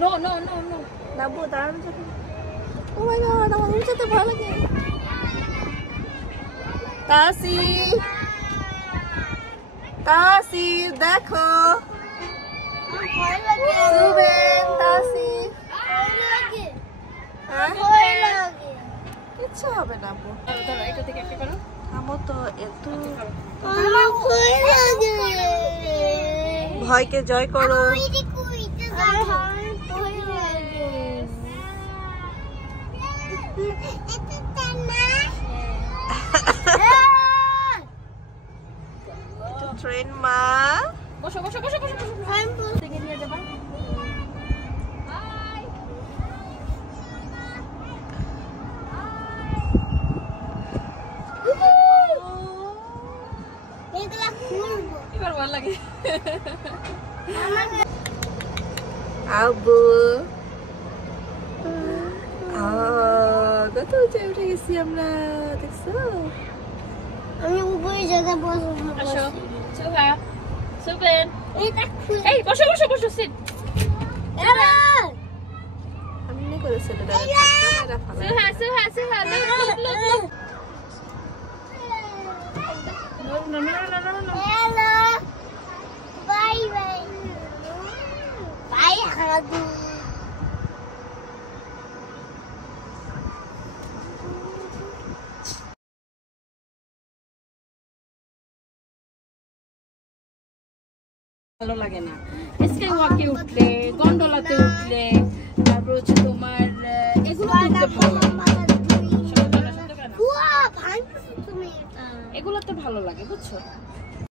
No no no no নামবো দাঁড়ানো যাবে। ও মাই গড, আমার উঁচাতে ভয় লাগে। তাসি তাসি দেখো, সুবেন তাসি কিচ্ছু হবে না আপু। ধরো এটা থেকে একটা করো। আমো তো এত ভয়কে জয় করো। ট্রেন মা, বসো বসো বসো বসো বসো থেকে নিয়ে যাবা। এবার ভালো লাগে। আব্বু কত উঁচে উঠে গেছি আমরা, দেখছো? আমি উপরে জায়গা বসবো। আসো সুহা, সুবেন, এই বসো বসো বসো সিট। আমি নে করেছিল ক্যামেরা ফালা। সুহা সুহা সুহা look look look look. No no no no no. Hello bye bye bye হাদু। ভালো লাগে না। স্কাই ওয়াকে উঠলে, গন্ডোলাতে উঠলে, তারপর হচ্ছে তোমার এগুলো উঠতে ভালো লাগে। এগুলোতে ভালো লাগে বুঝছো?